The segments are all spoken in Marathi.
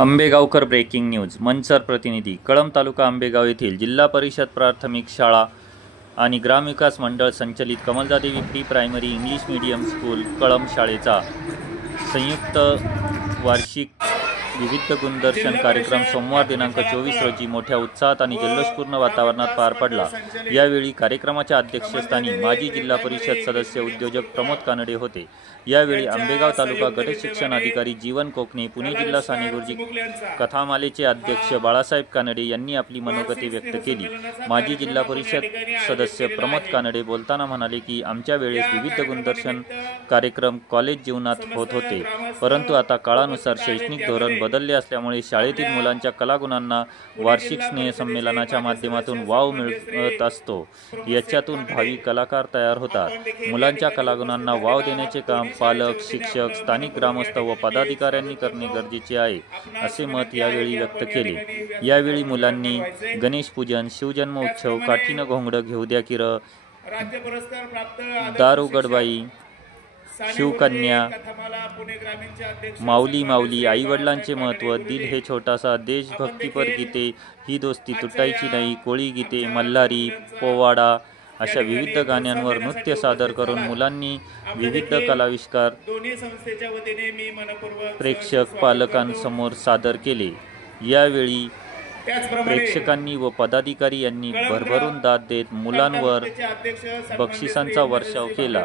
आंबेगावकर ब्रेकिंग न्यूज मंचर प्रतिनिधी कळंब तालुका आंबेगाव येथील जिल्हा परिषद प्राथमिक शाळा आणि ग्रामविकास मंडळ संचलित Kamaljadevi pre primary English medium school Kalamb शाळेचा संयुक्त वार्षिक विविध गुणदर्शन कार्यक्रम सोमवार दिनांक 24 रोजी मोठ्या उत्साहात आणि जल्लोषपूर्ण वातावरणात पार पडला। यावेळी कार्यक्रमाच्या अध्यक्षस्थानी माजी जिल्हा परिषद सदस्य उद्योजक प्रमोद कानडे होते। यावेळी आंबेगाव तालुका गट शिक्षण अधिकारी जीवन कोकणे, पुणे जिल्हा साने गुरुजी कथामालेचे अध्यक्ष बाळासाहेब कानडे यांनी आपली मनोगती व्यक्त केली। माजी जिल्हा परिषद सदस्य प्रमोद कानडे बोलताना म्हणाले की आमच्या वेळेस विविध गुणदर्शन कार्यक्रम कॉलेज जीवनात होत होते, परंतु आता काळानुसार शैक्षणिक धोरण बदलले असल्यामुळे शाळेतील मुलांच्या कलागुणांना वार्षिक स्नेह संमेलनाच्या माध्यमातून वाव मिळत असतो। याच्यातून भावी कलाकार तयार होतात। मुलांच्या कलागुणांना वाव देण्याचे काम पालक, शिक्षक, स्थानिक ग्रामस्थ व पदाधिकाऱ्यांनी करणे गरजेचे आहे, असे मत यावेळी व्यक्त केले। यावेळी मुलांनी गणेश पूजन, शिवजन्म उत्सव, काठीनं घोंगडं घेऊ द्या किर, दारुगडबाई, शिवकन्या, माऊली माऊली, आई वडिलांचे महत्त्व, दिल हे छोटासा, देशभक्तीपर गीते, ही दोस्ती तुटायची नाही, कोळी गीते, मल्हारी, पोवाडा अशा विविध गाण्यांवर नृत्य सादर करून मुलांनी विविध कलाविष्कार प्रेक्षक पालकांसमोर सादर केले। यावेळी प्रेक्षकांनी व पदाधिकारी यांनी भरभरून दाद देत मुलांवर बक्षिसांचा वर्षाव केला।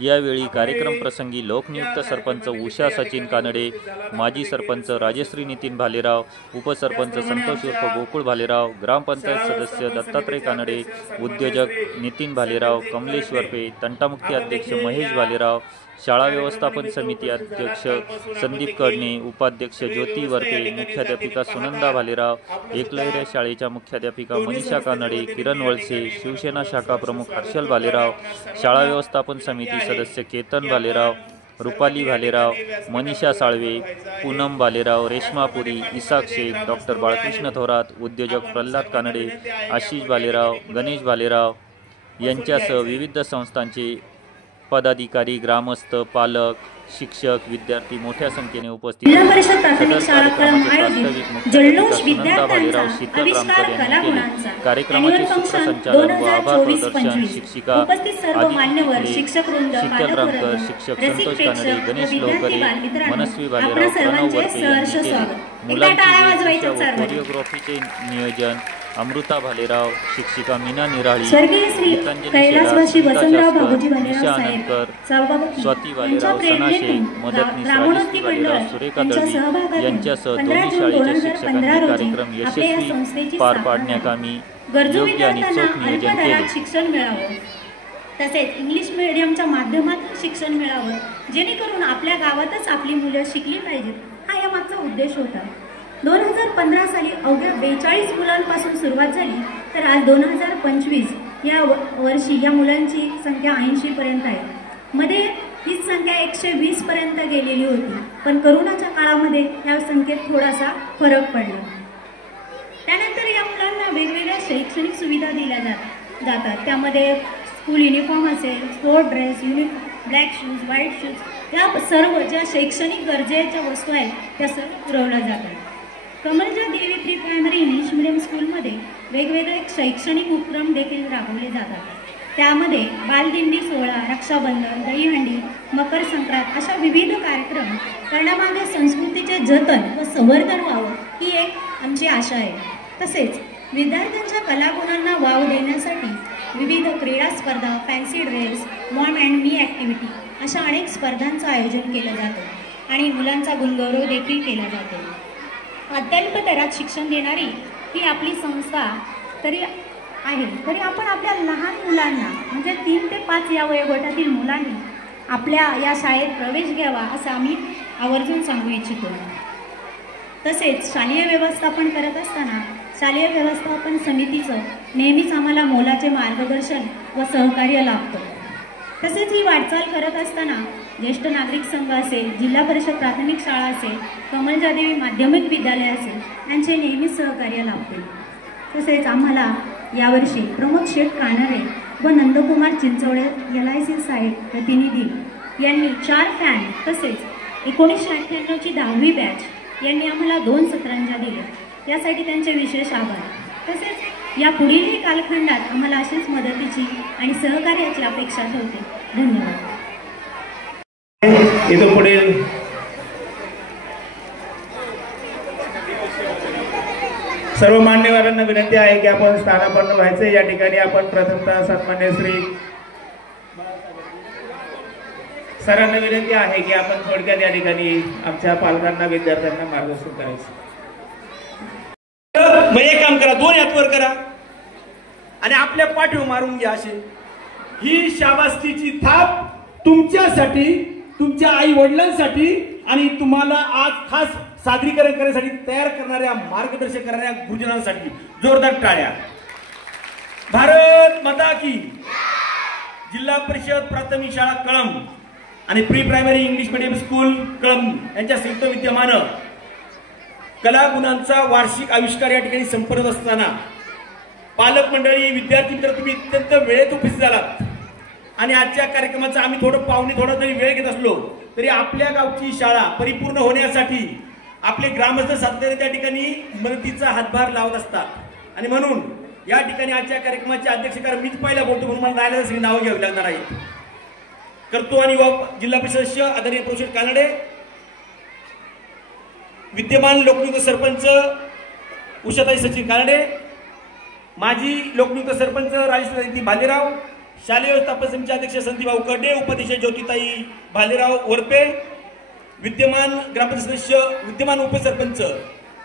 यावेळी कार्यक्रम प्रसंगी लोकनियुक्त सरपंच उषा सचिन कानडे, माजी सरपंच राजश्री नितीन भालेराव, उपसरपंच संतोष उर्फ गोकुळ भालेराव, ग्रामपंचायत सदस्य दत्तात्रय कानडे, उद्योजक नितीन भालेराव, कमलेश वरपे, तंटामुक्ती अध्यक्ष महेश भालेराव, शाळा व्यवस्थापन समिती अध्यक्ष संदीप कडणे, उपाध्यक्ष ज्योती वरपे, मुख्याध्यापिका सुनंदा भालेराव, एकलहऱ्या शाळेच्या मुख्याध्यापिका मनीषा कानडे, किरण वळसे, शिवसेना शाखा प्रमुख हर्षल भालेराव, शाळा व्यवस्थापन समिती सदस्य केतन भालेराव, रुपाली भालेराव, मनीषा साळवे, पूनम भालेराव, रेश्मा पुरी, इसाक शेख, डॉक्टर बाळकृष्ण थोरात, उद्योजक प्रल्हाद कानडे, आशिष भालेराव, गणेश भालेराव यांच्यासह विविध संस्थांचे पदाधिकारी, ग्रामस्थ, पालक, शिक्षक, विद्यार्थी मोठ्या संख्येने उपस्थित जिल्हा परिषद प्राथमिक शाळा कळंब आयोजित जल्लोष विद्यार्थ्यांचा आविष्कार कलागुणांचा कार्यक्रमाचे सूत्रसंचालन व आभार प्रदर्शन शिक्षिका उपस्थित सर्व मान्यवर शिक्षक वृंद, शीतल रामकर, शिक्षक संतोष कानडे, गणेश लोकरे, मनस्वी भालेराव, प्रणव वरपे यांनी केले। मुलांची कोरिओग्राफीचे नियोजन अमृता भालेराव, शिक्षिका मीना निराळी, कैलासवासी वसंतराव बाबूजी भालेराव साहेब, स्वाती भालेराव, सना शेख, मदतनीस राजश्री भालेराव, सुरेखा दळवी यांच्यासह दोन्ही शाळेच्या शिक्षकांनी कार्यक्रम यशस्वी पार पाडण्याकामी योग्य आणि चोख नियोजन केले। शिक्षण मिळावं, तसेच इंग्लिश मीडियमच्या माध्यमातून शिक्षण मिळावं, जेणेकरून आपल्या गावातच आपली मुलं शिकली पाहिजेत, हा यामागचा उद्देश होता। 2015 साली अवघ्या 42 मुलांपासून सुरुवात झाली, तर आज 2025 या वर्षी या मुलांची संख्या 80 पर्यंत आहे। मध्ये ही संख्या 120 पर्यंत गेलेली होती, पण करोनाच्या काळामध्ये या संख्येत थोडासा फरक पडला। त्यानंतर या मुलांना वेगवेगळ्या शैक्षणिक सुविधा दिल्या जातात। त्यामध्ये स्कूल युनिफॉर्म असेल, sport dress, black shoes, white shoes, या सर्व ज्या शैक्षणिक गरजेच्या वस्तू आहेत त्या सर्व पुरवल्या जातात। कमलजादेवी प्री प्रायमरी इंग्लिश मीडियम स्कूलमध्ये वेगवेगळे शैक्षणिक उपक्रम देखील राबवले जातात। त्यामध्ये बालदिंडी सोहळा, रक्षाबंधन, दहीहंडी, मकर संक्रांत अशा विविध कार्यक्रम करण्यामागे संस्कृतीचे जतन व संवर्धन व्हावं ही एक आमची आशा आहे। तसेच विद्यार्थ्यांच्या कलागुणांना वाव देण्यासाठी विविध क्रीडा स्पर्धा, fancy dress, Maugham and me activity अशा अनेक स्पर्धांचं आयोजन केलं जातं आणि मुलांचा गुणगौरव देखील केला जातो। अत्यल्प दरात शिक्षण देणारी ही आपली संस्था तरी आहे, तरी आपण आपल्या लहान मुलांना म्हणजे 3 ते 5 या वयोगटातील मुलांनी आपल्या या शाळेत प्रवेश घ्यावा असं आम्ही आवर्जून सांगू इच्छितो। तसेच शालेय व्यवस्थापन करत असताना शालेय व्यवस्थापन समितीचं नेहमीच आम्हाला मोलाचे मार्गदर्शन व सहकार्य लाभतं। तसेच ही वाटचाल करत असताना ज्येष्ठ नागरिक संघ असेल, जिल्हा परिषद प्राथमिक शाळा असेल, कमलजादेवी माध्यमिक विद्यालय असेल यांचे नेहमीच सहकार्य लाभते। तसेच आम्हाला यावर्षी प्रमोद शेठ कानडे व नंदकुमार चिंचोडे LIC साईट प्रतिनिधी यांनी 4 फॅन तसेच 1998ची 10वी बॅच यांनी आम्हाला 2 सत्रांच्या दिल्या, यासाठी त्यांचे विशेष आभार. तसेच या पुढीलही कालखंडात आम्हाला अशीच मदतीची आणि सहकार्याची अपेक्षा ठेवते. धन्यवाद. इथून पुढील सर्व मान्यवरांना विनंती आहे की आपण स्थानापन्न व्हायचे. या ठिकाणी आपण प्रथमतः सन्मान्य श्री सरांना विनंती आहे की आपण थोडक्यात या ठिकाणी आमच्या पालकांना विद्यार्थ्यांना मार्गदर्शन करायचं. मग एक काम करा, 2 हात वर करा आणि आपल्या पाठीवर मारून घ्या. असे ही शाबासकीची थाप तुमच्यासाठी, तुमच्या आई वडिलांसाठी आणि तुम्हाला आज खास सादरीकरण करण्यासाठी तयार करणाऱ्या, मार्गदर्शन करणाऱ्या गुरुजनांसाठी जोरदार टाळ्या. भारत माता की. जिल्हा परिषद प्राथमिक शाळा कळंब आणि pre primary English medium school Kalamb यांच्या संयुक्त विद्यमानं कला गुणांचा वार्षिक आविष्कार या ठिकाणी संपन्न असताना पालक मंडळी, विद्यार्थी मित्र, तुम्ही अत्यंत वेळेत उपस्थित झालात आणि आजच्या कार्यक्रमाचा आम्ही थोडा जरी वेळ घेत असलो तरी आपल्या गावची शाळा परिपूर्ण होण्यासाठी आपले ग्रामस्थ सातत्याने त्या ठिकाणी मदतीचा हातभार लावत असतात आणि म्हणून या ठिकाणी आजच्या कार्यक्रमाचे अध्यक्षकार मीच पहिला बोलतो म्हणून मला राहिलेली सगळी नावं घ्यावी लागणार आहेत. करतो आणि जिल्हा परिषद सदस्य आदरणीय प्रोफेसर कानडे, विद्यमान लोकनियुक्त सरपंच उषाताई सचिन कानडे, माजी लोकनियुक्त सरपंच राजेश्वरी भालेराव, शालेय व्यवस्थापन समितीचे अध्यक्ष संदीपभाऊ कडे, उपाध्यक्ष ज्योतिताई भालेराव वरपे, विद्यमान ग्रामपंचायत सदस्य, विद्यमान उपसरपंच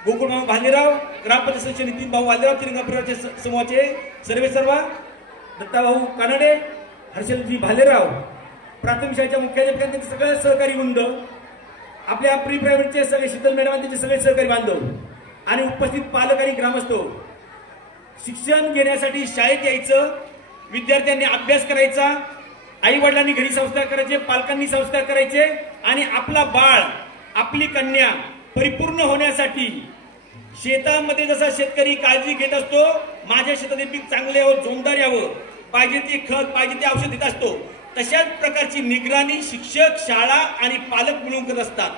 गोकुळभाऊ भालेराव, ग्रामपंचायत सदस्य नितीनभाऊ भालेराव, तिरंगा परिवारचे समूहाचे सर्व दत्ताभाऊ कानडे, हर्षलजी भालेराव, प्राथमिक शाळेच्या मुख्याध्यापकांचे सगळे सहकारी वृंद, आपल्या प्री प्रायव्हेटचे सगळे शीतल मॅडमांचे सगळे सहकारी बांधव आणि उपस्थित पालक आणि ग्रामस्थ, शिक्षण घेण्यासाठी शाळेत यायचं, विद्यार्थ्यांनी अभ्यास करायचा, आई वडिलांनी घरी संस्कार करायचे, पालकांनी संस्कार करायचे आणि आपला बाळ, आपली कन्या परिपूर्ण होण्यासाठी शेतामध्ये जसा शेतकरी काळजी घेत असतो, माझ्या शेतातील पीक चांगले यावं, जोमदार यावं, पाहिजे ते खत, पाहिजे ते औषध देत असतो, तशाच प्रकारची निगराणी शिक्षक, शाळा आणि पालक मिळून करत असतात.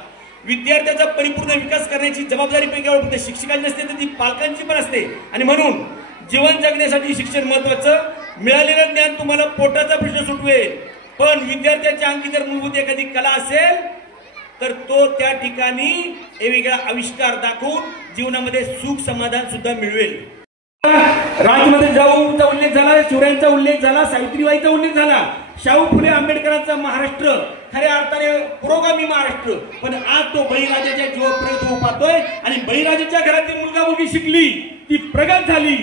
विद्यार्थ्याचा परिपूर्ण विकास करण्याची जबाबदारी फक्त शिक्षकांची नसते तर ती पालकांची पण असते आणि म्हणून जीवन जगण्यासाठी शिक्षण महत्वाचं. मिळालेलं ज्ञान तुम्हाला पोटाचा प्रश्न सुटवेल, पण विद्यार्थ्याच्या अंगी जर मूलभूत एखादी कला असेल तर तो त्या ठिकाणी वेगवेगळा आविष्कार दाखवून जीवनामध्ये सुख समाधान सुद्धा मिळवेल. राजमध्ये जाऊचा उल्लेख झाला, शिवरायांचा उल्लेख झाला, सावित्रीबाईचा उल्लेख झाला, शाहू फुले आंबेडकरांचा महाराष्ट्र खऱ्या अर्थाने पुरोगामी महाराष्ट्र. पण आज तो बळीराजाच्या जीवप्रयोग पाहतोय आणि बळीराजाच्या घरातील मुलगा मुलगी शिकली, ती प्रगत झाली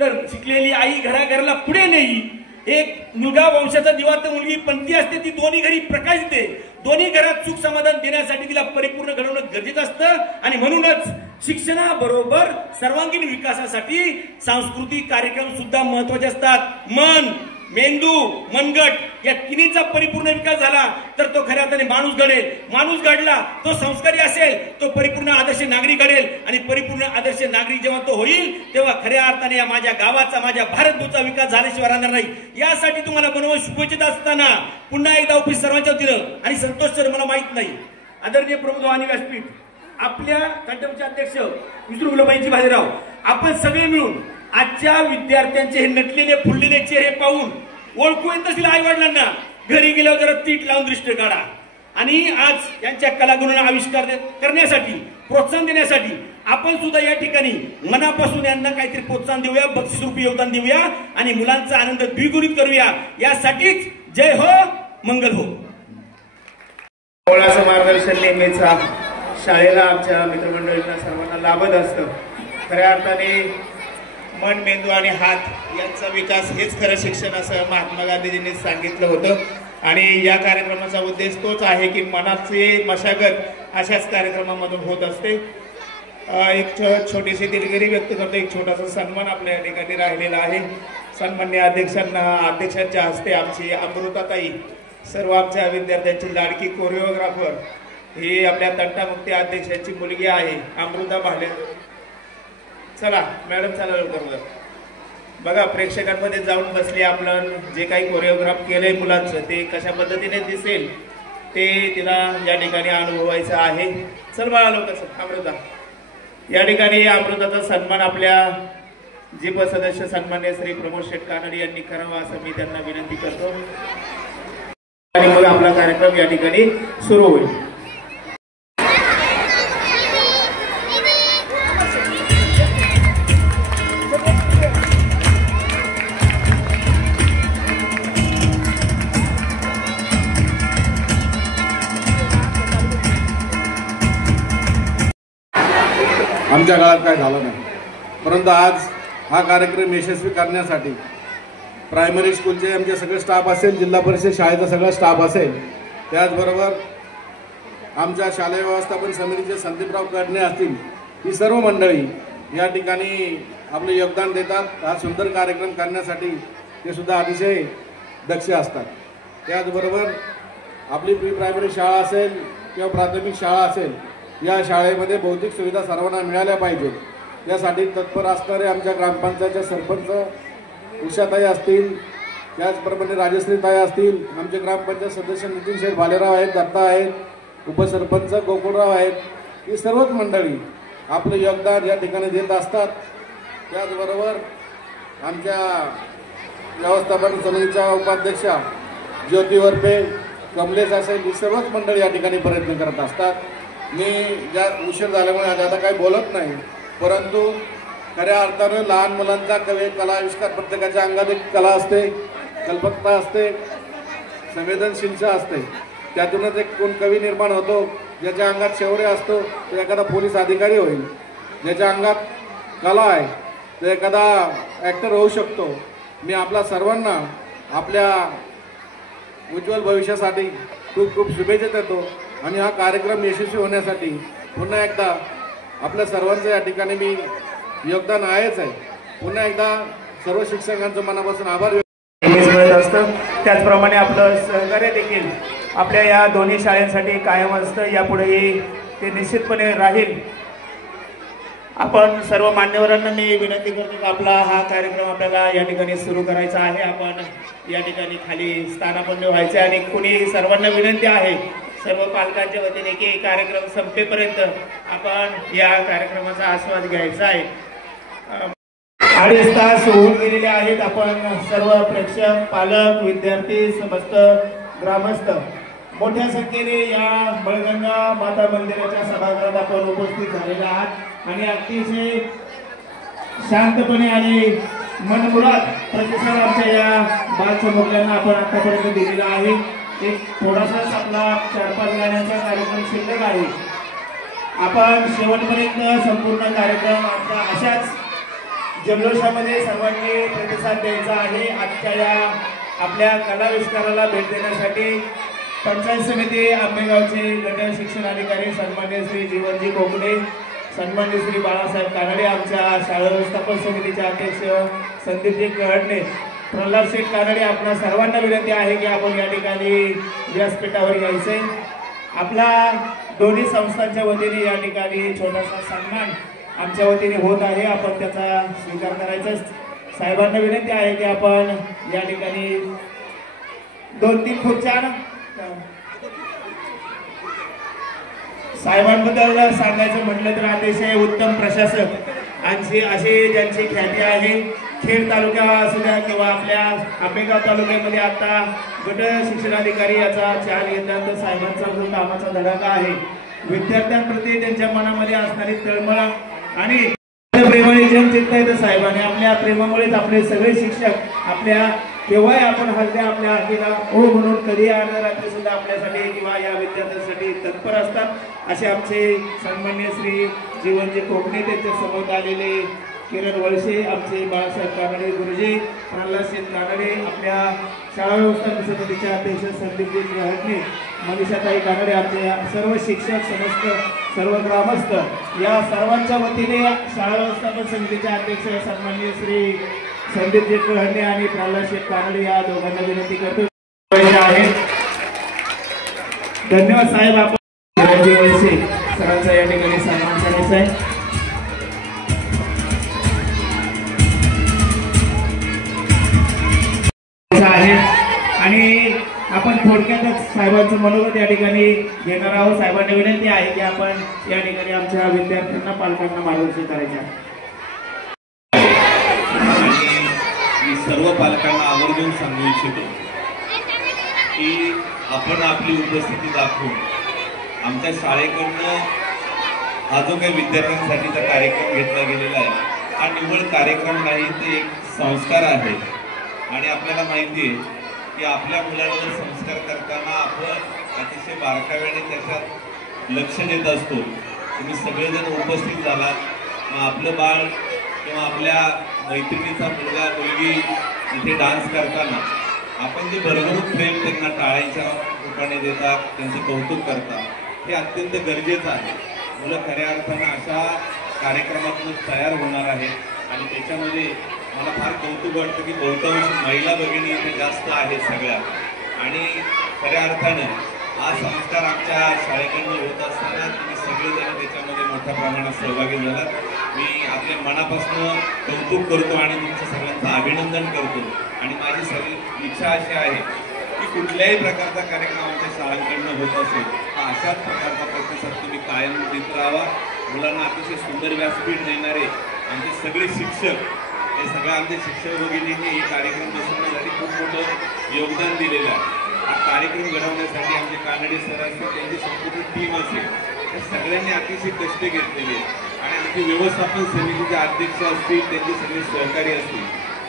तर शिकलेली आई घराघराला पुढे नेई. एक मुलगा वंशाचा दिवा तर मुलगी पंथी असते, ती दोन्ही घरी प्रकाश दे. दोन्ही घरात सुख समाधान देण्यासाठी तिला परिपूर्ण घडवणं गरजेचं असतं आणि म्हणूनच शिक्षणाबरोबर सर्वांगीण विकासासाठी सांस्कृतिक कार्यक्रम सुद्धा महत्वाचे असतात. मन, मेंदू, मनगट या तिन्हीचा परिपूर्ण विकास झाला तर तो खऱ्या अर्थाने माणूस घडेल. माणूस घडला तो संस्कारी असेल, तो परिपूर्ण आदर्श नागरिक घडेल आणि परिपूर्ण आदर्श नागरिक जेव्हा तो होईल तेव्हा खऱ्या अर्थाने या माझ्या गावाचा, माझ्या भारतभूचा विकास झाल्याशिवाय राहणार नाही. यासाठी तुम्हाला बनवून शुभेच्छा असताना पुन्हा एकदा उपस्थित सर्वांच्या वतीनं आणि संतोष सर मला माहित नाही आदरणीय प्रमुख आणि व्यासपीठ, आपल्या कंटमचे अध्यक्ष विष्णू गुलाबाईंची भालेराव, आपण सगळे मिळून आजच्या विद्यार्थ्यांचे हे नटलेले फुललेले चेहरे पाहून ओळखू येत नसतील आई वडिलांना, घरी गेल्यावर जरा तीट लावून दृष्टी काढा आणि आज यांच्या कलागुणांना आविष्कार करण्यासाठी, प्रोत्साहन देण्यासाठी आपण सुद्धा या ठिकाणी मनापासून यांना काहीतरी प्रोत्साहन देऊया, बक्षीस रूपी योगदान देऊया आणि मुलांचा आनंद द्विगुणित करूया. यासाठीच जय हो, मंगल हो. मुलाचं मार्गदर्शन नेहमीच शाळेला, आमच्या मित्रमंडळींना सर्वांना लाभत असतं. खऱ्या अर्थाने मन, मेंदू आणि हात यांचा विकास हेच खरं शिक्षण असं महात्मा गांधीजींनी सांगितलं होतं आणि या कार्यक्रमाचा उद्देश तोच आहे की मनाची मशागत अशाच कार्यक्रमामधून होत असते. एक छोटीशी दिलगिरी व्यक्त करतो, एक छोटासा सन्मान आपल्या या ठिकाणी राहिलेला आहे. सन्मान्य अध्यक्षांच्या हस्ते आमची अमृताताई, सर्व आमच्या विद्यार्थ्यांची लाडकी कोरिओग्राफर, ही आपल्या तंटामुक्ती अध्यक्षांची मुलगी आहे अमृता भाले. चला मॅडम, चला लवकर. बघा प्रेक्षकांमध्ये जाऊन बसले, आपलं जे काही कोरिओग्राफ केलंय मुलांचं ते कशा पद्धतीने दिसेल ते तिला या ठिकाणी अनुभवायचं आहे. चल बाळा लवकर अमृता. या ठिकाणी अमृताचा सन्मान आपल्या जीप सदस्य सन्मान्य श्री प्रमोद शेठ कानडे यांनी करावा असं मी त्यांना विनंती करतो. आणि मग आपला कार्यक्रम या ठिकाणी सुरू होईल. आमच्या काळात काय झालं नाही, परंतु आज हा कार्यक्रम यशस्वी करण्यासाठी प्रायमरी स्कूलचे आमचे सगळे स्टाफ असेल, जिल्हा परिषद शाळेचा सगळा स्टाफ असेल, त्याचबरोबर आमच्या शालेय व्यवस्थापन समितीचे संदीपराव कडणे असतील, ही सर्व मंडळी या ठिकाणी आपले योगदान देतात. हा सुंदर कार्यक्रम करण्यासाठी ते सुद्धा अतिशय दक्ष असतात. त्याचबरोबर आपली प्री प्रायमरी शाळा असेल किंवा प्राथमिक शाळा असेल, या शाळेमध्ये भौतिक सुविधा सर्वांना मिळाल्या पाहिजेत. यासाठी तत्पर असणारे आमच्या ग्रामपंचायतच्या सरपंच उषाताई असतील, त्याचप्रमाणे राजश्रीताई असतील, आमचे ग्रामपंचायत सदस्य नितीन शेठ भालेराव आहेत, दत्ता आहेत, उपसरपंच गोकुळराव आहेत, ही सर्वच मंडळी आपलं योगदान या ठिकाणी देत असतात. त्याचबरोबर आमच्या व्यवस्थापन समितीच्या उपाध्यक्षा ज्योती वरपे, कमलेश असेल, ही सर्वच मंडळी या ठिकाणी प्रयत्न करत असतात. मी ज्या उशीर झाल्यामुळे आज आता काही बोलत नाही, परंतु खऱ्या अर्थानं लहान मुलांचा कला आविष्कार, प्रत्येकाच्या अंगात एक कला असते, कल्पकता असते, संवेदनशीलता असते. त्यातूनच एक कोण कवी निर्माण होतो. ज्याच्या अंगात शौर्य असतो तो एखादा पोलीस अधिकारी होईल, ज्याच्या अंगात कला आहे तो एखादा ॲक्टर होऊ शकतो. मी आपल्या सर्वांना आपल्या उज्ज्वल भविष्यासाठी खूप खूप शुभेच्छा देतो आणि हा कार्यक्रम यशस्वी होण्यासाठी पुन्हा एकदा आपल्या सर्वांचं या ठिकाणी मी योगदान आहेच आहे. पुन्हा एकदा सर्व शिक्षकांचं मनापासून आभार मिळत असतं. त्याचप्रमाणे आपलं सहकार्य देखील आपल्या या दोन्ही शाळांसाठी कायम असतं. यापुढेही ते निश्चितपणे राहील. आपण सर्व मान्यवरांना मी विनंती करतो की आपला हा कार्यक्रम आपल्याला या ठिकाणी सुरू करायचा आहे. आपण या ठिकाणी खाली स्थानापन्न व्हायचे आणि कुणी सर्वांना विनंती आहे सर्व पालकांच्या वतीने की कार्यक्रम संपेपर्यंत आपण या कार्यक्रमाचा आस्वाद घ्यायचा आहे. 2.5 तास होऊन गेलेले आहेत. आपण सर्व प्रेक्षक, पालक, विद्यार्थी, समस्त ग्रामस्थ मोठ्या संख्येने या बळगंगा माता मंदिराच्या सभागृहात आपण उपस्थित झालेले आहात आणि अतिशय शांतपणे आणि मनमुराद प्रतिसाद आमच्या या बालसमुदायांना आपण आतापर्यंत दिलेला आहे. एक थोडासाच आपला 4-5 गाण्यांचा कार्यक्रम शिल्लक आहे. आपण शेवटपर्यंत संपूर्ण कार्यक्रम आपल्या अशाच जल्लोषामध्ये सर्वांनी प्रतिसाद द्यायचा आहे. आजच्या या आपल्या कलाविष्काराला भेट देण्यासाठी पंचायत समिती आंबेगावचे गट शिक्षण अधिकारी सन्मान्य श्री जीवनजी कोकणे, सन्मान्य श्री बाळासाहेब कानडे, आमच्या शाळा व्यवस्थापन समितीचे अध्यक्ष संदीपजी कडणे, प्रल्हाद शेठ कानडे, आपल्या सर्वांना विनंती आहे की आपण या ठिकाणी व्यासपीठावर यायचे. आपला दोन्ही संस्थांच्या वतीने या ठिकाणी छोटासा सन्मान आमच्या वतीने होत आहे. आपण त्याचा स्वीकार करायचा. साहेबांना विनंती आहे की आपण या ठिकाणी 2-3 खुर्च्या साहेबांबद्दल सांगायचं म्हटलं तर अतिशय उत्तम प्रशासक आणि अशी ज्यांची ख्याती आहे. खेड तालुका असू द्या किंवा आपल्या आंबेगाव तालुक्यामध्ये आता गट शिक्षणाधिकारी याचा 4 येतात. साहेबांचा जो कामाचा धडाका आहे, विद्यार्थ्यांप्रती त्यांच्या मनामध्ये असणारी तळमळ आणि प्रेमाने जनचित्त आहे. तर साहेबांनी आपल्या प्रेमामुळेच आपले सगळे शिक्षक आपल्या केव्हाही आपण हलत्या आपल्या हातीला ओ म्हणून कधी आणणार रात्री सुद्धा आपल्यासाठी किंवा या विद्यार्थ्यांसाठी तत्पर असतात. असे आमचे सन्मान्य श्री जीवनजी कोकणे, त्यांच्या समोर आलेले किरण वळसे, आमचे बाळासाहेब कानडे गुरुजी, प्रल्हाद शेठ कानडे, आपल्या शाळा व्यवस्थापन समितीचे अध्यक्ष संदीपजी कडणे, मनीषाताई कानडे, आमचे सर्व शिक्षक, समस्त सर्व ग्रामस्थ, या सर्वांच्या वतीने शाळा व्यवस्थापन समितीचे अध्यक्ष सन्मान्य श्री संदीपजी कडणे आणि प्रल्हाद शेठ कानडे या दोघांना विनंती करतो. धन्यवाद साहेब. आपण वळसे सरांचा या ठिकाणी सन्मान करायचा आहे. आणि आपण आपण थोडक्यातच साहेबांचं मनोगत या ठिकाणी घेणार आहोत. साहेबांना विनंती आहे की आपण या ठिकाणी आमच्या विद्यार्थ्यांना पालकांना मार्गदर्शन करायचे आहे. मी सर्व पालकांना आवर्जून सांगू इच्छितो की आपण आपली उपस्थिती दाखवून आमच्या शाळेकडनं हा जो काही विद्यार्थ्यांसाठीचा कार्यक्रम घेतला गेलेला आहे हा निव्वळ कार्यक्रम नाही, ते एक संस्कार आहे. आणि आपल्याला माहिती आहे की आपल्या मुलांवर संस्कार करताना आपण अतिशय बारकाव्याने त्याच्यात लक्ष देत असतो. तुम्ही सगळेजण उपस्थित झाला, मग आपलं बाळ किंवा आपल्या मैत्रिणीचा मुलगा मुलगी इथे डान्स करताना आपण जे भरभरून प्रेम त्यांना टाळ्यांच्या रूपाने देतात, त्यांचं कौतुक करतात, हे अत्यंत गरजेचं आहे. मुलं खऱ्या अर्थानं अशा कार्यक्रमातून तयार होणार आहेत आणि त्याच्यामध्ये मला फार कौतुक वाटतं की बहुतांश महिला भगिनी इथे जास्त आहेत सगळ्या. आणि खऱ्या अर्थानं हा संस्कार आमच्या शाळेकडनं होत असताना तुम्ही सगळेजण त्याच्यामध्ये मोठ्या प्रमाणात सहभागी झालात. मी आपल्या मनापासून कौतुक करतो आणि तुमचं सगळ्यांचं अभिनंदन करतो. आणि माझी सगळी इच्छा अशी आहे की कुठल्याही प्रकारचा कार्यक्रम आमच्या शाळांकडनं होत असेल तर अशाच प्रकारचा प्रतिसाद तुम्ही कायम देत राहावा. मुलांना अतिशय सुंदर व्यासपीठ देणारे आमचे सगळे शिक्षक, हे सगळ्या आमचे शिक्षक भगिनींनी हे कार्यक्रम बसवण्यासाठी खूप मोठं योगदान दिलेलं आहे. हा कार्यक्रम घडवण्यासाठी आमचे कानडे सर असतील, त्यांची संपूर्ण टीम असेल, त्या सगळ्यांनी अतिशय कष्ट घेतलेले आणि आमचे व्यवस्थापन समितीचे अध्यक्ष असतील, त्यांचे सगळे सहकारी असतील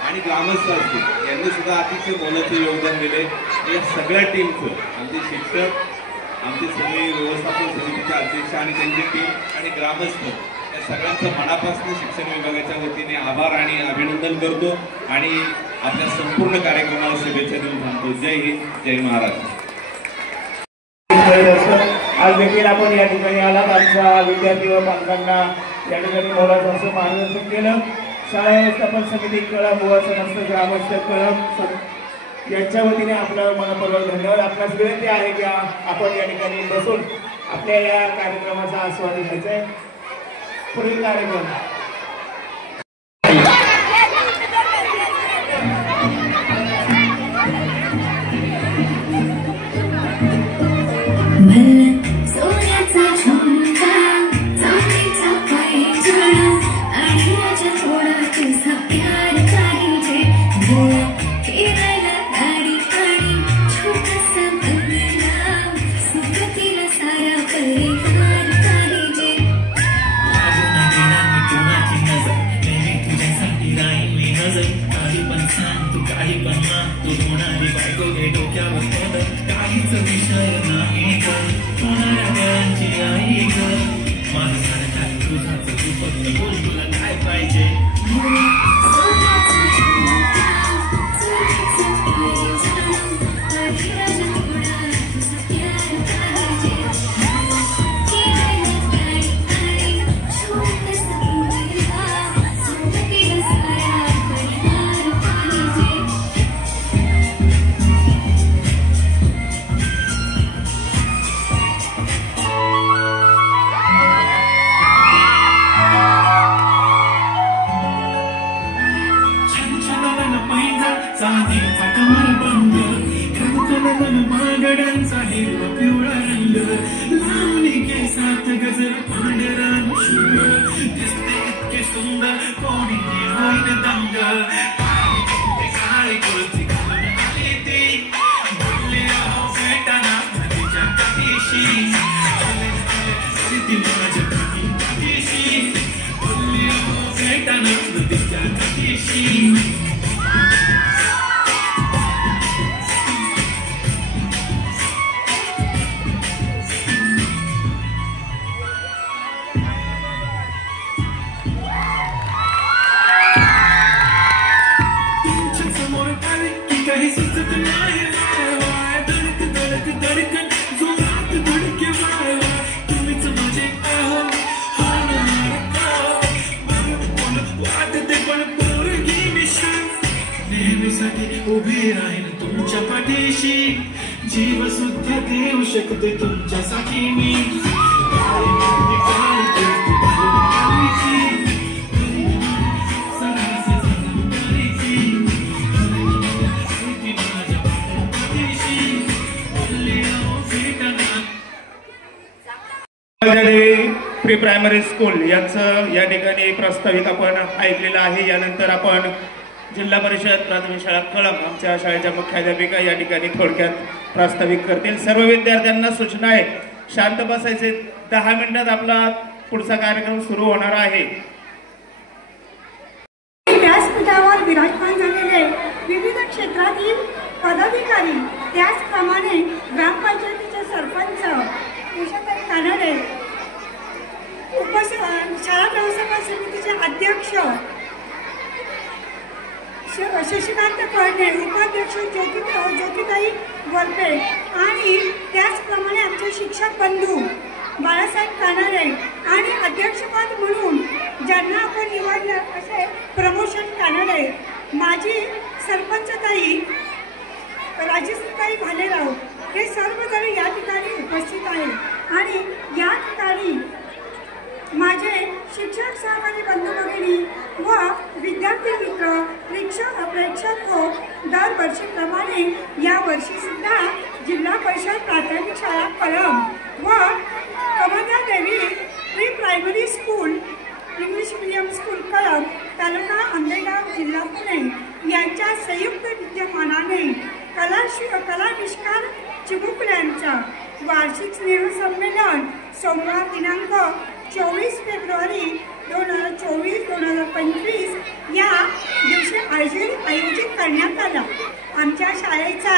आणि ग्रामस्थ असतील, यांनी सुद्धा अतिशय मोलाचे योगदान दिले. या सगळ्या टीमचं आमचे शिक्षक, आमचे सगळे व्यवस्थापन समितीचे अध्यक्ष आणि त्यांची टीम आणि ग्रामस्थ या सगळ्यांचं मनापासून शिक्षण विभागाच्या वतीने आभार आणि अभिनंदन करतो आणि आपल्या संपूर्ण कार्यक्रमाला शुभेच्छा देऊन थांबतो. जय हिंद, जय महाराष्ट्र. आज देखील आपण या ठिकाणी आलात. आमच्या विद्यार्थी व पालकांना या ठिकाणी मोलाचं असं मार्गदर्शन केलं. शाळा व्यवस्थापन समिती कळंब व समस्त ग्रामस्थ कळंब यांच्या वतीने आपलं मनपूर्वक धन्यवाद. आपणास विनंती आहे की आपण या ठिकाणी बसून आपल्या या कार्यक्रमाचा आस्वाद घ्यायचा आहे. पुढील कार्यक्रम उभी राहील तुमच्या पाठीशी, जीव सुद्धा देऊ शकते तुमच्यासाठी मी. देवी प्री प्रायमरी स्कूल यांचं या ठिकाणी प्रस्तावित आपण ऐकलेलं आहे. यानंतर आपण जिल्हा परिषद प्राथमिक शाळा कळंब आमच्या शाळेच्या मुख्याध्यापिका या ठिकाणी थोडक्यात प्रास्ताविक करतील. सर्व विद्यार्थ्यांना सूचना आहे, शांत बसायचे. 10 मिनिटात आपला पुढचा कार्यक्रम सुरू होणार आहे. व्यासपीठावर विराजमान झालेले विविध क्षेत्रातील पदाधिकारी, त्याचप्रमाणे ग्रामपंचायतीचे सरपंच उषाताई कानडे, शाळा व्यवस्थापन समितीचे अध्यक्ष शशिकांत कळणे, उपाध्यक्ष ज्योतिताई वरपे आणि त्याचप्रमाणे आमचे शिक्षक बंधू बाळासाहेब कानडे आणि अध्यक्षपद म्हणून ज्यांना आपण निवडलं असे प्रमोशन कानडे, माजी सरपंचताई राजेश्रीताई भालेराव, हे सर्वजण या ठिकाणी उपस्थित आहेत. आणि या ठिकाणी माझे शिक्षक सहकारी बंधू भगिनी व विद्यार्थी मित्र प्रेक्षक हो दरवर्षीप्रमाणे या वर्षी सुद्धा जिल्हा परिषद प्राथमिक शाळा कळंब व Kamala Devi pre primary school English medium school Kalamb taluka Ambegaon जिल्हा पुणे यांच्या संयुक्त विद्यमानाने कलाविष्कार चिमुकल्यांचा वार्षिक स्नेहसंमेलन सोमवार दिनांक 24 फेब्रुवारी 2024-2025 या दिवशी आयोजित करण्यात आला. आमच्या शाळेचा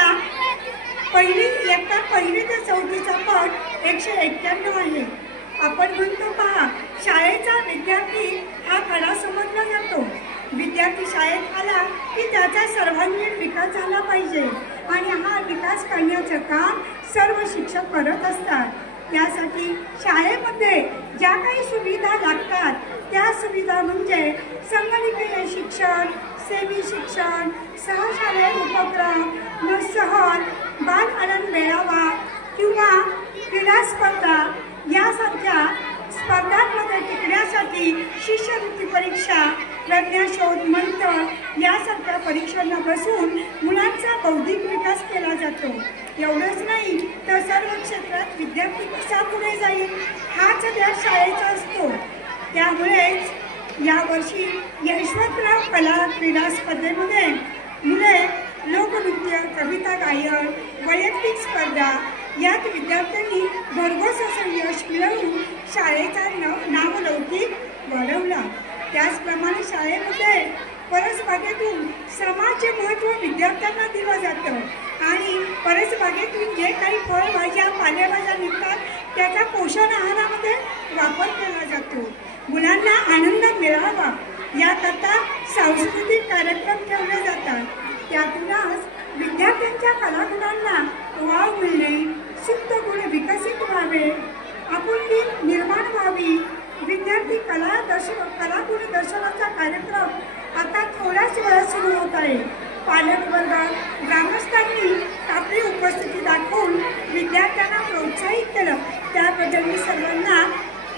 पहिली ते 4थीचा पट 191 आहे. आपण म्हणतो पहा, शाळेचा विद्यार्थी हा खरा समजला जातो. विद्यार्थी शाळेत आला की त्याचा सर्वांगीण विकास झाला पाहिजे आणि हा विकास करण्याचं काम सर्व शिक्षक करत असतात. त्यासाठी शाळेमध्ये ज्या काही सुविधा लागतात त्या सुविधा म्हणजे संगणकीय शिक्षण, सेवी शिक्षण, सहशालेय उपक्रम, सहल, बाल आनंद मेळावा किंवा क्रीडा स्पर्धा यासारख्या स्पर्धांमध्ये टिकण्यासाठी शिष्यवृत्ती परीक्षा, प्रज्ञाशोध मंथन यासारख्या परीक्षांना बसून मुलांचा बौद्धिक विकास केला जातो. एवढंच नाही तर सर्व क्षेत्रात विद्यार्थी कसा पुढे जाईल हाच ध्यास शाळेचा असतो. त्यामुळेच यावर्षी यशवंतराव कला क्रीडा स्पर्धेमध्ये मुले लोकनृत्य, कविता गायन, वैयक्तिक स्पर्धा यात विद्यार्थ्यांनी भरघोस असं यश मिळवून शाळेचा नावलौकिक वाढवला. त्याचप्रमाणे शाळेमध्ये परसबागेतून श्रमाचे महत्त्व विद्यार्थ्यांना दिलं जातं आणि परसबागेतून जे काही फळभाज्या पालेभाज्या निघतात त्याचा पोषण आहारामध्ये वापर केला जातो. मुलांना आनंद मिळावा याकरता सांस्कृतिक कार्यक्रम ठेवले जातात. त्यातूनच विद्यार्थ्यांच्या कलागुणांना वाव मिळणे, सुप्त गुण विकसित व्हावे, आपुलकी निर्माण व्हावी. विद्यार्थी कलागुण दर्शनाचा कार्यक्रम आता थोड्याच वेळात सुरू होत आहे. पालक वर्ग, ग्रामस्थांनी आपली उपस्थिती दाखवून विद्यार्थ्यांना प्रोत्साहित केलं, त्याबद्दल मी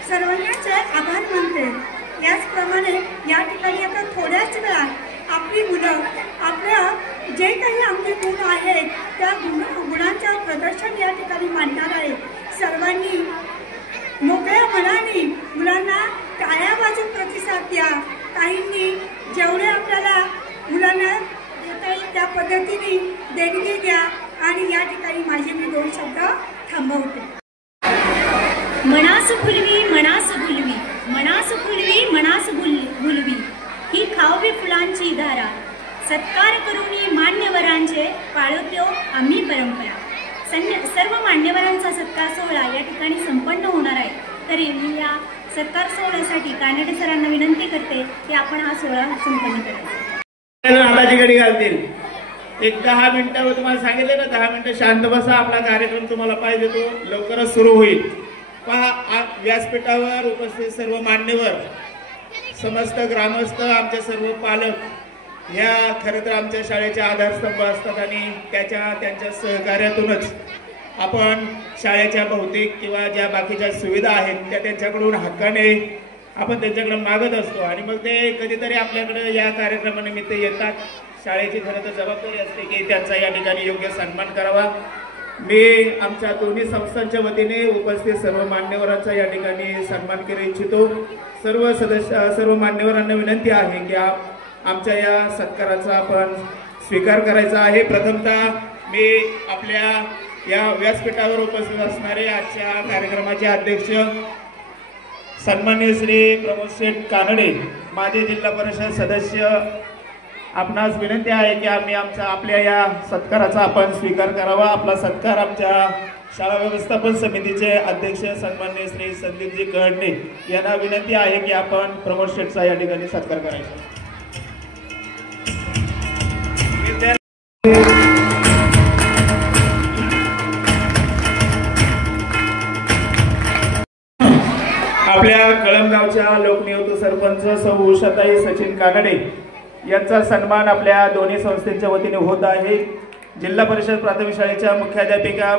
सर्वांचे आभार मानते. याचप्रमाणे या ठिकाणी आता थोड्याच वेळात आपली मुलं आपल्या जे काही आमचे गुण आहेत त्या गुणांचं प्रदर्शन या ठिकाणी मांडणार आहे. सर्वांनी मोकळ्या मनाने मुलांना टाळ्या वाजून प्रतिसाद द्या. काहींनी जेवढे आपल्याला मुलांना देता येईल त्या पद्धतीने देणगी द्या. आणि या ठिकाणी माझे मी 2 शब्द थांबवते. मनास फुलवी मनास भुलवी, मनास फुलवी मनास भुलवी, ही खाववी फुलांची धारा, सत्कार करूनी मान्यवरांचे पाळत्यो आम्ही परंपरा. सर्व मान्यवरांचा सत्कार सोहळा या ठिकाणी संपन्न होणार आहे. तरी मी या सत्कार सोहळ्यासाठी कानडे सरांना विनंती करते की आपण हा सोहळा संपन्न करावा. हाताची घडी घालतील. एक 10 मिनिटावर तुम्हाला सांगितले ना, 10 मिनिटं शांत बसा. आपला कार्यक्रम तुम्हाला पाहिजे तो लवकरच सुरू होईल. पहा, व्यासपीठावर उपस्थित सर्व मान्यवर, समस्त ग्रामस्थ, आमचे सर्व पालक ह्या खरं तर आमच्या शाळेचे आधारस्तंभ असतात आणि त्यांच्या सहकार्यातूनच आपण शाळेच्या भौतिक किंवा ज्या बाकीच्या सुविधा आहेत त्या त्यांच्याकडून हक्काने आपण त्यांच्याकडे मागत असतो. आणि मग ते कधीतरी आपल्याकडे या कार्यक्रमानिमित्त येतात. शाळेची खरं तर जबाबदारी असते की त्यांचा या ठिकाणी योग्य सन्मान करावा. मी आमच्या दोन्ही संस्थांच्या वतीने उपस्थित सर्व मान्यवरांचा या ठिकाणी सन्मान करू इच्छितो। सर्व मान्यवरांना विनंती आहे की आमच्या या सत्काराचा आपण स्वीकार करायचा आहे। प्रथमतः मी आपल्या या व्यासपीठावर उपस्थित असणारे आजच्या कार्यक्रमाचे अध्यक्ष सन्माननीय श्री प्रमोद शेठ कानडे, माजी जिल्हा परिषद सदस्य, आपणास विनंती आहे की आपल्या या सत्काराचा आपण स्वीकार करावा। आपला सत्कार आमच्या शाळा व्यवस्थापन समितीचे अध्यक्ष सन्माननीय श्री संदीपजी कहडणे यांना विनंती आहे की आपण प्रमोद शेठचा या ठिकाणी सत्कार करायचा। आपल्या कळमगावच्या लोकनियुक्त सरपंच सौ उषाताई सचिन कानडे यांचा सन्मान आपल्या दोन्ही संस्थेच्या वतीने होत आहे। जिल्हा परिषद प्राथमिक शाळेच्या मुख्याध्यापिका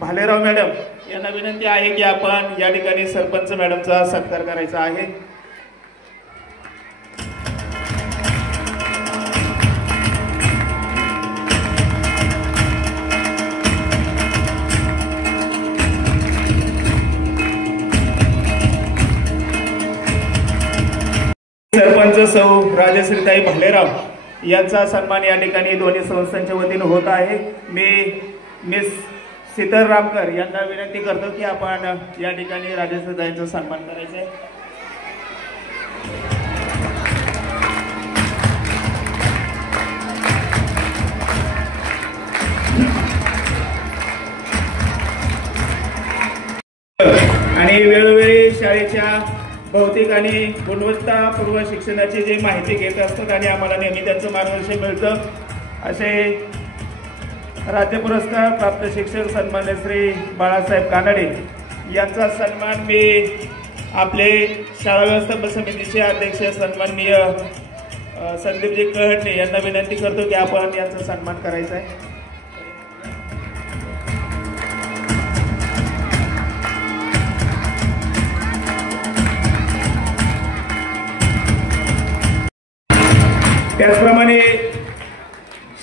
भालेराव मॅडम यांना विनंती आहे की आपण या ठिकाणी सरपंच मॅडमचा सत्कार करायचा आहे। सरपंच सौ राजश्रीताई भालेराव यांचा सन्मान या ठिकाणी दोन्ही संस्थांच्या वतीने होत आहे। मी मिस शीतल रामकर यांना विनंती करतो की आपण या ठिकाणी राजश्रीताईंचा सन्मान करायचा आहे। आणि वेळोवेळी शाळेच्या भौतिक आणि गुणवत्तापूर्व शिक्षणाची जी माहिती घेत असतात आणि आम्हाला नेहमी त्यांचं मार्गदर्शन मिळतं असे राज्य पुरस्कार प्राप्त शिक्षक सन्मान्य श्री बाळासाहेब कानडे यांचा सन्मान मी आपले शाळा व्यवस्थापन समितीचे अध्यक्ष सन्माननीय संदीपजी कहडणे यांना विनंती करतो की आपण यांचा सन्मान करायचा आहे। त्याचप्रमाणे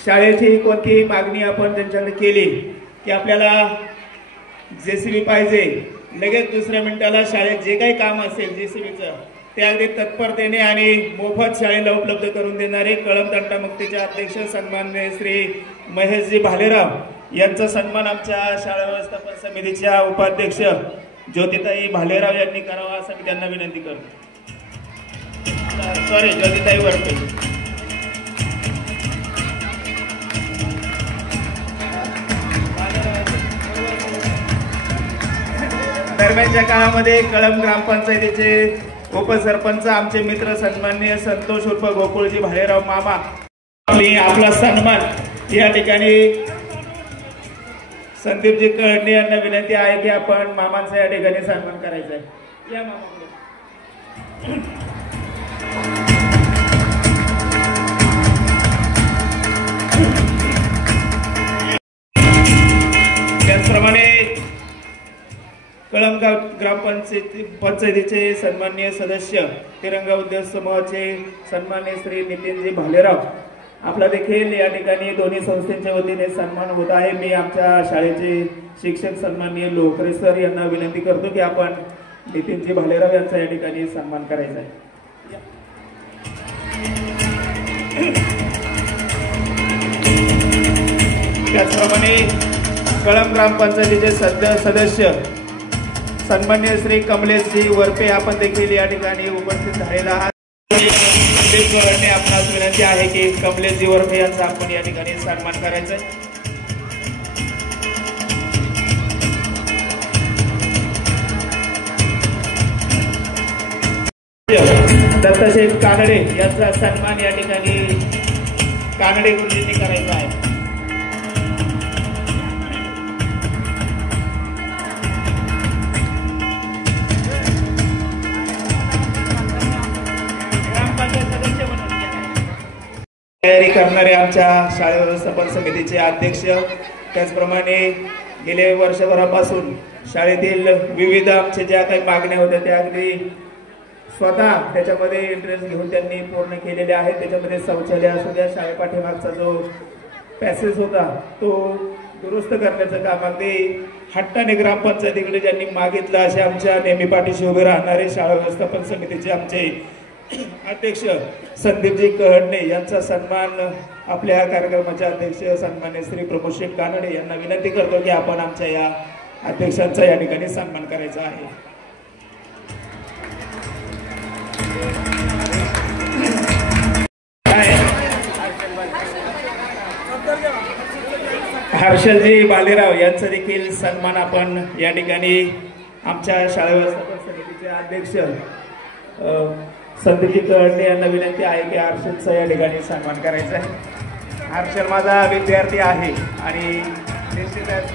शाळेची कोणतीही मागणी आपण त्यांच्याकडे केली की आपल्याला जेसीबी पाहिजे, लगेच दुसऱ्या मिनिटाला शाळेत जे काही काम असेल जेसीबीचं ते अगदी तत्परतेने आणि मोफत शाळेला उपलब्ध करून देणारे कळंब तंटामुक्तीचे अध्यक्ष सन्माननीय श्री महेशजी भालेराव यांचा सन्मान आमच्या शाळा व्यवस्थापन समितीच्या उपाध्यक्ष ज्योतिताई भालेराव यांनी करावा असं मी त्यांना विनंती करतो। ज्योतिताई वरपे। दरम्यानच्या काळामध्ये कळंब ग्रामपंचायतीचे उपसरपंच आमचे मित्र सन्माननीय संतोष उर्फ गोकुळजी भालेराव मामा आपला सन्मान या ठिकाणी संदीपजी कहडणे यांना विनंती आहे की आपण मामांचा या ठिकाणी सन्मान करायचा आहे। या मामाकडे त्याचप्रमाणे कळमगाव ग्रामपंचायतीचे सन्माननीय सदस्य तिरंगा उद्योग समूहाचे सन्माननीय श्री नितीनजी भालेराव आपला देखील या ठिकाणी दोन्ही संस्थेच्या वतीने सन्मान होत आहे। मी आमच्या शाळेचे शिक्षक सन्माननीय लोकरे सर यांना विनंती करतो की आपण नितीनजी भालेराव यांचा या ठिकाणी सन्मान करायचा आहे। त्याचप्रमाणे कळंब ग्रामपंचायतीचे सदस्य सन्माननीय श्री कमलेशजी वरपे आपण देखील या ठिकाणी उपस्थित झालेला आहात। आपणास विनंती आहे की कमलेशजी वरपे यांचा आपण या ठिकाणी सन्मान करायचा आहे। दत्तशेठ कानडे यांचा सन्मान या ठिकाणी कानडे गुरुजींनी करायचा आहे। तयारी करणारे आमच्या शाळा व्यवस्थापन समितीचे अध्यक्ष, त्याचप्रमाणे गेले वर्षभरापासून शाळेतील विविध आमचे ज्या काही मागण्या होत्या त्या अगदी स्वतः त्याच्यामध्ये इंटरेस्ट घेऊन त्यांनी पूर्ण केलेले आहेत। त्याच्यामध्ये शौचालय असू द्या, शाळेपाठीमागचा जो पॅसेज होता तो दुरुस्त करण्याचं काम अगदी हट्टाने ग्रामपंचायतीकडे ज्यांनी मागितलं असे आमच्या नेहमी पाठीशी उभे राहणारे शाळा व्यवस्थापन समितीचे आमचे अध्यक्ष संदीपजी कहडणे यांचा सन्मान आपल्या या कार्यक्रमाचे अध्यक्ष सन्मान्य श्री प्रमोद शेठ कानडे यांना विनंती करतो की आपण आमच्या या अध्यक्षांचा या ठिकाणी सन्मान करायचा आहे. हर्षलजी बालेराव यांचा देखील सन्मान आपण या ठिकाणी आमच्या शाळा व्यवस्थापन समितीचे अध्यक्ष संदीपजी कहडणे यांना विनंती आहे की हर्षलचा या ठिकाणी सन्मान करायचा आहे. हर्षल माझा विद्यार्थी आहे आणि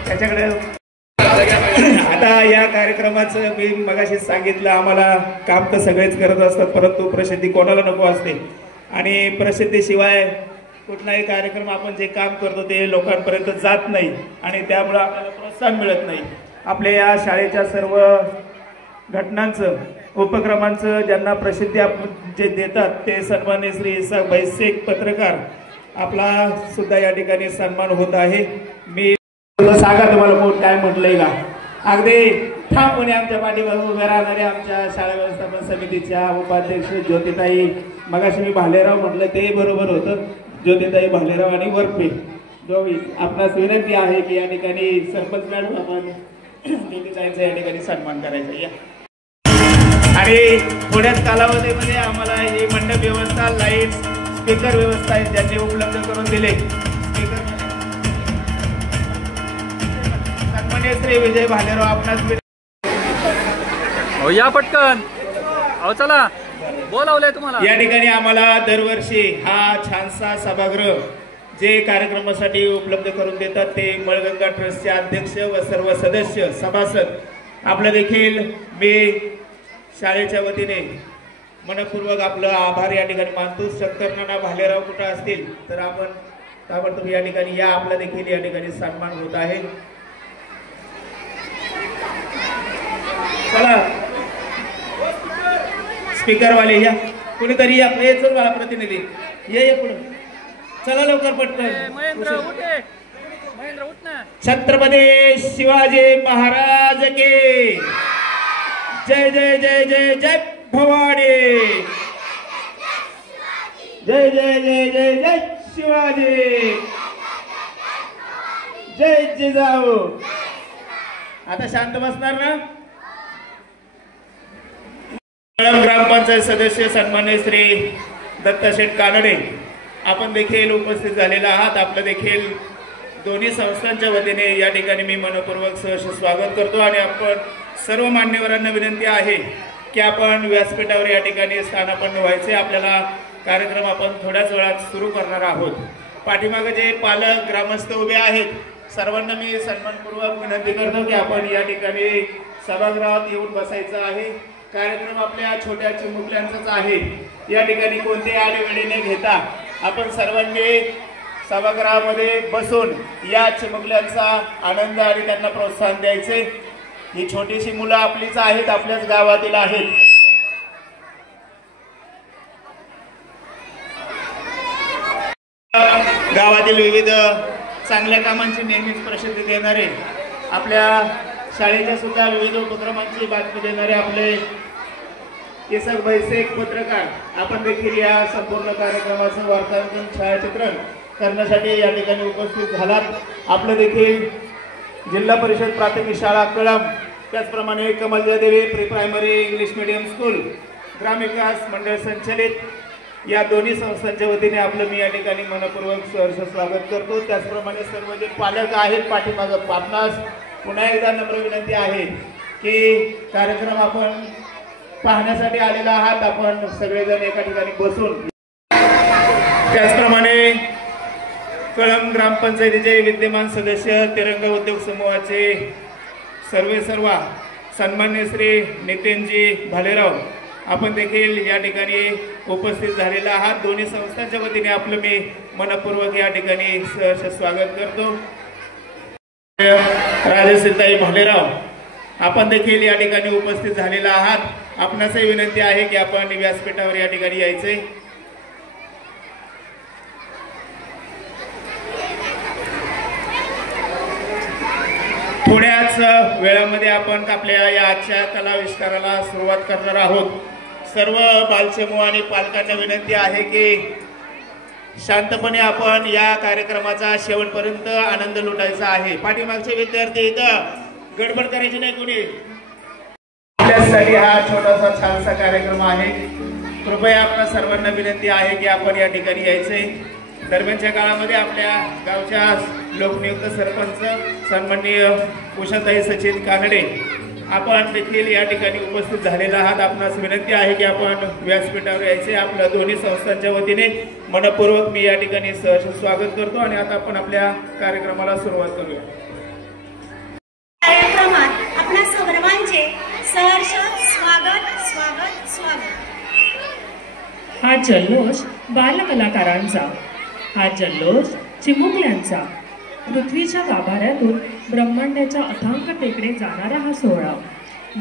त्याच्याकडे आता या कार्यक्रमाचं मी मगाशी सांगितलं, आम्हाला काम तर सगळेच करत असतात परंतु प्रसिद्धी कोणाला नको असते आणि प्रसिद्धीशिवाय कुठलाही कार्यक्रम आपण जे काम करतो ते लोकांपर्यंत जात नाही आणि त्यामुळे आपल्याला प्रोत्साहन मिळत नाही. आपल्या या शाळेच्या सर्व घटनांचं उपक्रमांचं ज्यांना प्रसिद्धी जे देतात ते सन्मान्य श्री इसाक भाई शेख पत्रकार आपला सुद्धा या ठिकाणी सन्मान होत आहे. मी सांगा तुम्हाला कोण काय म्हटलंय का, अगदी ठामपणे आमच्या पाठीमागे उभे राहणारे आमच्या शाळा व्यवस्थापन समितीच्या उपाध्यक्ष ज्योतिताई, मगाशी मी भालेराव म्हटलं ते बरोबर होतं, ज्योतिताई भालेराव आणि वरपे दोघी. आपणास विनंती आहे की या ठिकाणी सरपंच मॅडम आपण ज्योतिताईंचा या ठिकाणी सन्मान करायचा या. आणि थोड्याच कालावधीमध्ये आम्हाला ही मंडप व्यवस्था, लाईट, स्पीकर व्यवस्था ज्यांनी उपलब्ध करून दिले. सन्माननीय श्री विजय भालेराव आपणास या पटकन चला बोलावलंय तुम्हाला. या ठिकाणी आम्हाला दरवर्षी हा छानसा सभागृह जे कार्यक्रमासाठी उपलब्ध करून देतात ते मळगंगा ट्रस्टचे अध्यक्ष व सर्व सदस्य सभासद आपलं देखील मी शाळेच्या वतीने मनपूर्वक आपलं आभार या ठिकाणी मानतो. शंकरनाना भालेराव कुठं असतील तर आपण ताबडतोब या ठिकाणी या, आपला देखील या ठिकाणी सन्मान होत आहे. चला स्पीकरवाले या, कुणीतरी या, चल मला प्रतिनिधी ये पुढे, चला लवकर पटकन. छत्रपती शिवाजी महाराज के जय जय जय जय जय भवानी, जय जय जय जय जय शिवाजी, जय जिजाऊ. आता शांत बसणार ना. ग्रामपंचायत सदस्य सन्मान्य श्री दत्ताशेठ कानडे आपण देखील उपस्थित झालेला आहात. आपलं देखील दोन्ही संस्थांच्या वतीने या ठिकाणी मी मनपूर्वक सहर्ष स्वागत करतो आणि आपण सर्व मान्यवरांना विनंती आहे की आपण व्यासपीठावर या ठिकाणी स्थानापन्न व्हायचे. आपल्याला कार्यक्रम आपण थोड्याच वेळात सुरू करणार आहोत. पाठीमागे जे पालक ग्रामस्थ उभे आहेत सर्वांना मी सन्मानपूर्वक विनंती करतो की आपण या ठिकाणी सभागृहात येऊन बसायचं आहे. कार्यक्रम आपल्या छोट्या चिमुकल्यांचाच आहे. या ठिकाणी कोणते आडेवेडे न घेता आपण सर्वांनी सभागृहामध्ये बसून या चिमुकल्यांचा आनंद आणि त्यांना प्रोत्साहन द्यायचे. ही छोटीशी मुलं आपलीच आहेत, आपल्याच गावातील आहेत. गावातील विविध चांगल्या कामांची नेहमीच प्रसिद्धी देणारे, आपल्या शाळेच्या सुद्धा विविध उपक्रमांची बातमी देणारे आपले इसाक भाई शेख पत्रकार आपण देखील या संपूर्ण कार्यक्रमाचं वार्तांकन छायाचित्रण करण्यासाठी या ठिकाणी उपस्थित झालात. आपलं देखील जिल्हा परिषद प्राथमिक शाळा कळंब, त्याचप्रमाणे Kamaljadevi pre primary English medium school, ग्रामविकास मंडळ संचलित या दोन्ही संस्थांच्या वतीने आपलं मी या ठिकाणी मनपूर्वक सहर्ष स्वागत करतो. त्याचप्रमाणे सर्व जे पालक आहेत पाठीमागं, आपणास पुन्हा एकदा नम्र विनंती आहे की कार्यक्रम आपण पाहण्यासाठी आलेला आहात. आपण सगळेजण एका ठिकाणी बसून, त्याचप्रमाणे कळंब ग्रामपंचायतीचे विद्यमान सदस्य, तिरंगा उद्योग समूहाचे सर्व सन्मान्य श्री नितीनजी भालेराव आपण देखील या ठिकाणी उपस्थित झालेला आहात. दोन्ही संस्थांच्या वतीने आपलं मी मनपूर्वक या ठिकाणी सहर्ष स्वागत करतो. राजश्रीताई भालेराव आपण देखील या ठिकाणी उपस्थित झालेला आहात. आपणासही विनंती आहे की आपण व्यासपीठावर या ठिकाणी यायचे. थोड्याच वेळामध्ये आपण आपल्या या आजच्या कलाविष्काराला सुरुवात करणार आहोत. सर्व बालचमूह आणि पालकांना विनंती आहे की शांतपणे आपण या कार्यक्रमाचा शेवटपर्यंत आनंद लुटायचा आहे. पाठीमागचे विद्यार्थी इथं गडबड करायची नाही कोणी. आपल्यासाठी हा छोटासा छानसा कार्यक्रम आहे. कृपया आपल्या सर्वांना विनंती आहे की आपण या ठिकाणी यायचे. दरम्यानच्या काळामध्ये आपल्या गावच्या लोकनियुक्त सरपंच सन्माननीय उषाताई सचिन कानडे आपण देखील या ठिकाणी उपस्थित झालेला आहात. आपणास विनंती आहे की आपण व्यासपीठावर यायचे. आपल्या दोन्ही संस्थांच्या वतीने मनपूर्वक मी या ठिकाणी सहर्ष स्वागत करतो आणि आता आपण आपल्या कार्यक्रमाला सुरुवात करूया. कार्यक्रमात आपल्या सर्वांचे सहर्ष स्वागत स्वागत स्वागत. हा जल्लोष बालकलाकारांचा, हा जल्लोष चिमुकल्यांचा, पृथ्वीच्या गाभाऱ्यातून ब्रह्मांडाच्या अथांग टेकडे जाणारा हा सोहळा,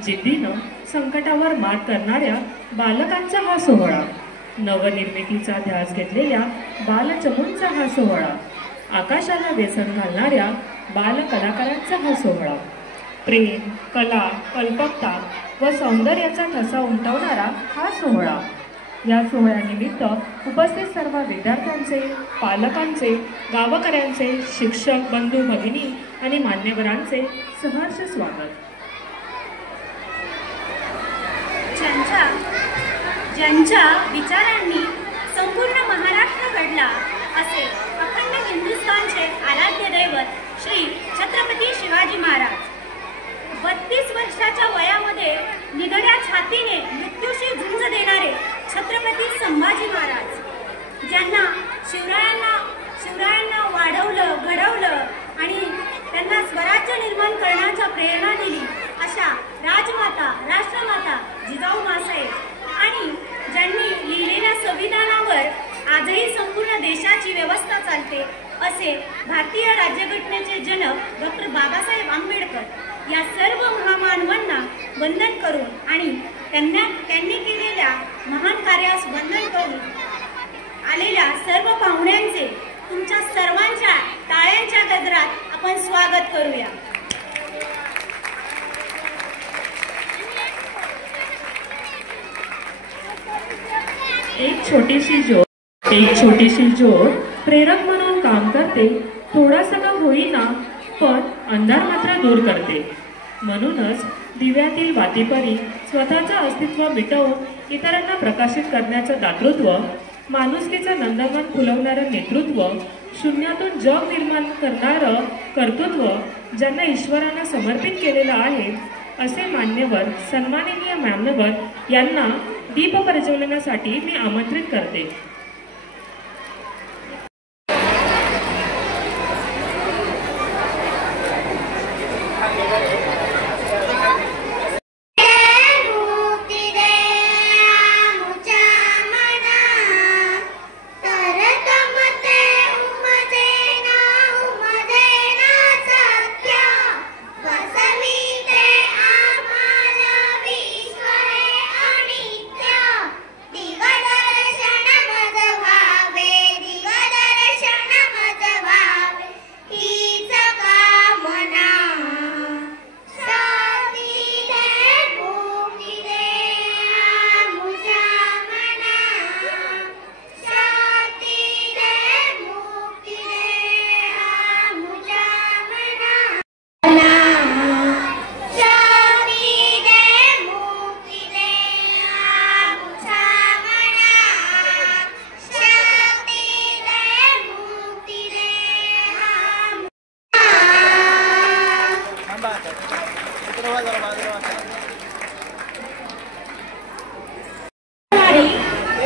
जिद्दीनं संकटावर मात करणाऱ्या बालकांचा हा सोहळा, नवनिर्मितीचा ध्यास घेतलेल्या बालचमूंचा हा सोहळा, आकाशाला व्यसन घालणाऱ्या बालकलाकारांचा हा सोहळा, प्रेम, कला, कल्पकता व सौंदर्याचा ठसा उमटवणारा हा सोहळा. या सोहळ्यानिमित्त उपस्थित सर्व विद्यार्थ्यांचे, पालकांचे, गावकऱ्यांचे, शिक्षक बंधू भगिनी आणि मान्यवरांचे सहर्ष स्वागत. ज्यांच्या विचारांनी संपूर्ण महाराष्ट्र घडला असे अखंड हिंदुस्थानचे आराध्य दैवत श्री छत्रपती शिवाजी महाराज 32 वर्षाच्या वयामध्ये निधड्या छातीने मृत्यूशी झुंज देणारे छत्रपती संभाजी महाराज, ज्यांना शिवरायांना वाढवलं, घडवलं आणि त्यांना स्वराज्य निर्माण करण्याचा प्रेरणा दिली अशा राजमाता, राष्ट्रमाता जिजाऊ माँसाहेब आणि ज्यांनी लिहिलेल्या संविधानावर आजही संपूर्ण देशाची व्यवस्था चालते असे भारतीय राज्यघटनेचे जनक डॉक्टर बाबासाहेब आंबेडकर या सर्व महामानवांना वंदन करून आणि त्यांनी केलेल्या महान कार्यास वंदन करून आलेल्या सर्व पाहुण्यांचे तुमच्या सर्वांच्या टाळ्यांच्या गजरात आपण स्वागत करूया. एक छोटीशी ज्योत प्रेरक म्हणून काम करते. थोडासा का होईना पण अंधार मात्र दूर करते. म्हणूनच दिव्यातील वातीपरी स्वतःचं अस्तित्व मिटवून इतरांना प्रकाशित करण्याचं दातृत्व, माणुसकीचं नंदनवन फुलवणारं नेतृत्व, शून्यातून जग निर्माण करणारं कर्तृत्व ज्यांना ईश्वरानं समर्पित केलेलं आहे असे मान्यवर, सन्माननीय मान्यवर यांना दीप प्रज्वलनासाठी मी आमंत्रित करते.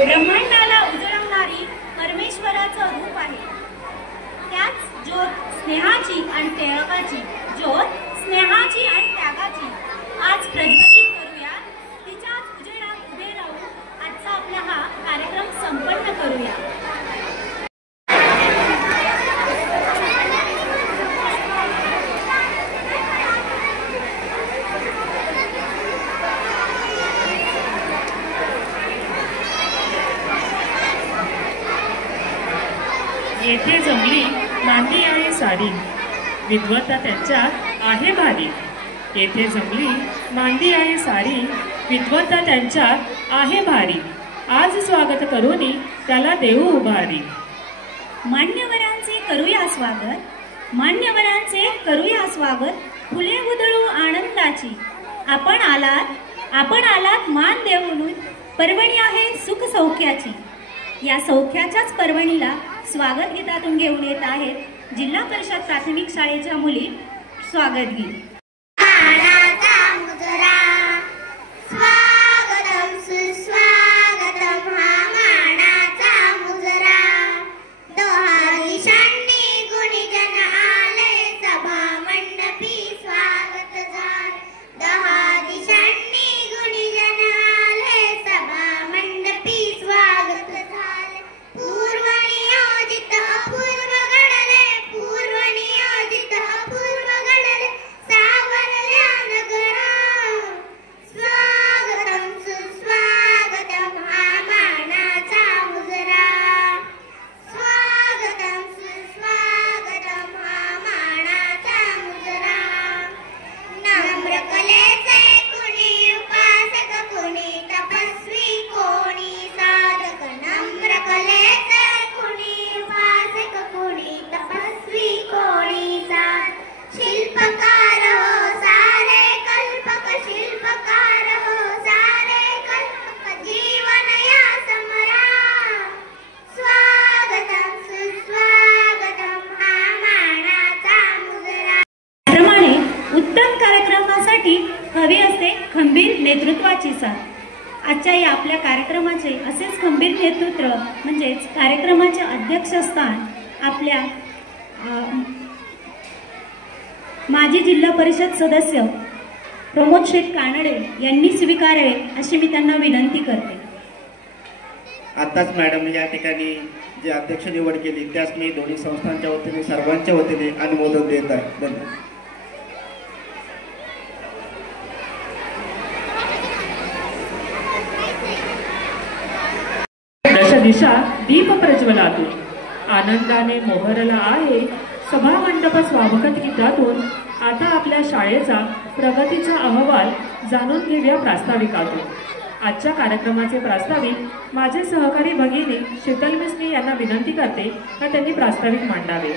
ब्रह्मांडाला उजळवणारी परमेश्वराचं रूप आहे. त्याच ज्योत स्नेहाची आणि त्यागाची, ज्योत स्नेहाची आणि त्यागाची आज प्रज्वलित करूया. तिच्याच उजेडात उभे राहून आजचा आपला हा कार्यक्रम संपन्न करूया. येथे जमली नांदी आणि सारी विद्वत्ता त्यांच्यात आहे भारी. येथे जमली मांदी आहे सारी, विद्वत्ता त्यांच्यात आहे भारी. आज स्वागत करूनी त्याला देऊ उभारी. मान्यवरांचे करूया स्वागत, मान्यवरांचे करूया स्वागत, फुले उधळू आनंदाची. आपण आलात मान देऊन, पर्वणी आहे सुख सौख्याची. या सौख्याच्याच पर्वणीला स्वागत गीतातून घेऊन येत आहेत जिल्हा परिषद प्राथमिक शाळेच्या मुली. स्वागत गीत. स्वागतम सुस्वागतम हा मानाचा मुजरा. दोहा दिशांनी गुणीजन आले सभा मंडपी स्वागत झाले. दोहा दिशांनी गुणीजन आले सभा मंडपी स्वागत झाले. पूर्व नियोजित अपूर्व घडले, पूर्व नियोजित अपूर्व घडले, सावरल्या नगरा. स्वागतम सुस्वागतम हा मानाचा मुजरा. स्वागतम सुस्वागतम हा मानाचा मुजरा. नम्र कलेचे कुणी उपासक, कुणी तपस्वी, कोणी साधक. नम्र कलेचे कुणी उपासक, कुणी तपस्वी, कोणी साधक. शिल्पकार हो सारे कल्पक, शिल्पकार हो सारे कल्पक, जीवन या समरा. स्वागतम सुस्वागतम हा मानाचा मुजरा. त्याप्रमाणे उत्तम कार्यक्रमासाठी हवी असते खंबीर नेतृत्वाची साथ. आजच्या या आपल्या कार्यक्रमाचे असेच खंबीर नेतृत्व म्हणजेच कार्यक्रमाचे अध्यक्षस्थान आपल्या माजी जिल्हा परिषद सदस्य प्रमोद शेठ कानडे यांनी स्वीकारावे अशी मी त्यांना विनंती करते. आताच मॅडम या ठिकाणी जे अध्यक्ष निवड केली त्यास मी दोन्ही संस्थांच्या वतीने सर्वांच्या वतीने अनुमोदन देत आहे. धन्यवाद. दशदिशा दीप प्रज्वलातून आनंदाने मोहरला आहे सभा मंडप स्वागत गीतातून. आता आपल्या शाळेचा प्रगतीचा अहवाल जाणून घेऊया प्रास्ताविकातून. आजच्या कार्यक्रमाचे प्रास्ताविक माझे सहकारी भगिनी शीतल मिसनी यांना विनंती करते का त्यांनी प्रास्ताविक मांडावे.